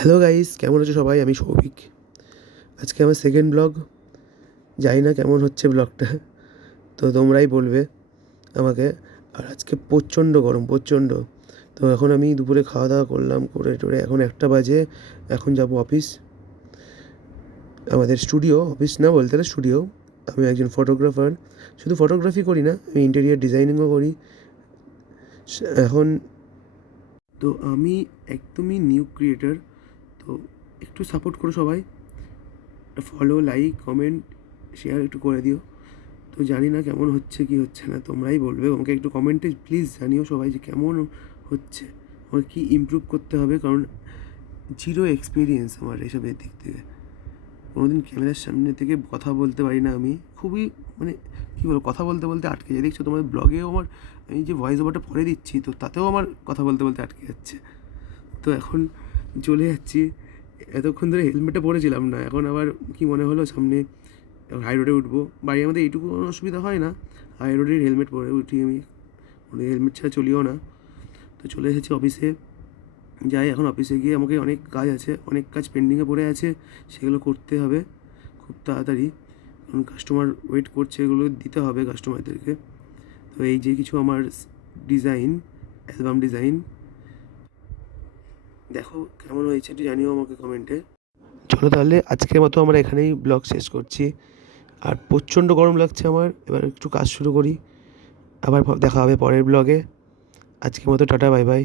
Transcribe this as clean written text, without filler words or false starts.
Hello guys, কেমন আছো সবাই? আমি সৌভিক। আজকে আমার সেকেন্ড ব্লগ। জানি না কেমন হচ্ছে ব্লগটা, তো তোমরাই বলবে আমাকে। আর আজকে প্রচণ্ড গরম, প্রচণ্ড। তো এখন আমি দুপুরে খাওয়া দাওয়া করলাম, করে টোরে এখন 1টা বাজে। এখন যাব অফিস, আমাদের স্টুডিও। অফিস না বলতে গেলে স্টুডিও। আমি একজন ফটোগ্রাফার। শুধু ফটোগ্রাফি করি না, আমি ইন্টেরিয়ার ডিজাইনিংও করি এখন। তো আমি একদমই নিউ ক্রিয়েটার। তো একটু সাপোর্ট করো সবাই, ফলো, লাইক, কমেন্ট, শেয়ার একটু করে দিও। তো জানি না কেমন হচ্ছে কি হচ্ছে না, তোমরাই বলবে। আমাকে একটু কমেন্টে প্লিজ জানিও সবাই যে কেমন হচ্ছে, আমার কী ইমপ্রুভ করতে হবে। কারণ জিরো এক্সপিরিয়েন্স আমার এসবের দিক থেকে। কোনোদিন ক্যামেরার সামনে থেকে কথা বলতে পারি না আমি। খুবই মানে কী বলবো, কথা বলতে বলতে আটকে যায়। দেখছো তোমাদের ব্লগেও আমার, আমি যে ভয়েস ওভারটা পরে দিচ্ছি, তো তাতেও আমার কথা বলতে বলতে আটকে যাচ্ছে। তো এখন চলে যাচ্ছি। এতক্ষণ ধরে হেলমেটটা পরেছিলাম না, এখন আবার কি মনে হলো সামনে হাই রোডে উঠবো। বাড়ির মধ্যে এইটুকু কোনো অসুবিধা হয় না, হাই রোডের হেলমেট পরে উঠি আমি, মানে হেলমেট ছাড়া চলিও না। তো চলে এসেছি অফিসে। যাই, এখন অফিসে গিয়ে আমাকে অনেক কাজ আছে, অনেক কাজ পেন্ডিংয়ে পড়ে আছে, সেগুলো করতে হবে খুব তাড়াতাড়ি। কারণ কাস্টমার ওয়েট করছে, এগুলো দিতে হবে কাস্টমারদেরকে। তো এই যে কিছু আমার ডিজাইন, অ্যালবাম ডিজাইন, দেখো কেমন হয়েছে একটু জানিও আমাকে কমেন্টে। চলো তাহলে আজকের মতো আমরা এখানেই ব্লগ শেষ করছি। আর প্রচণ্ড গরম লাগছে আমার, এবার একটু কাজ শুরু করি। আবার দেখা হবে পরের ব্লগে। আজকের মতো টাটা, বাই বাই।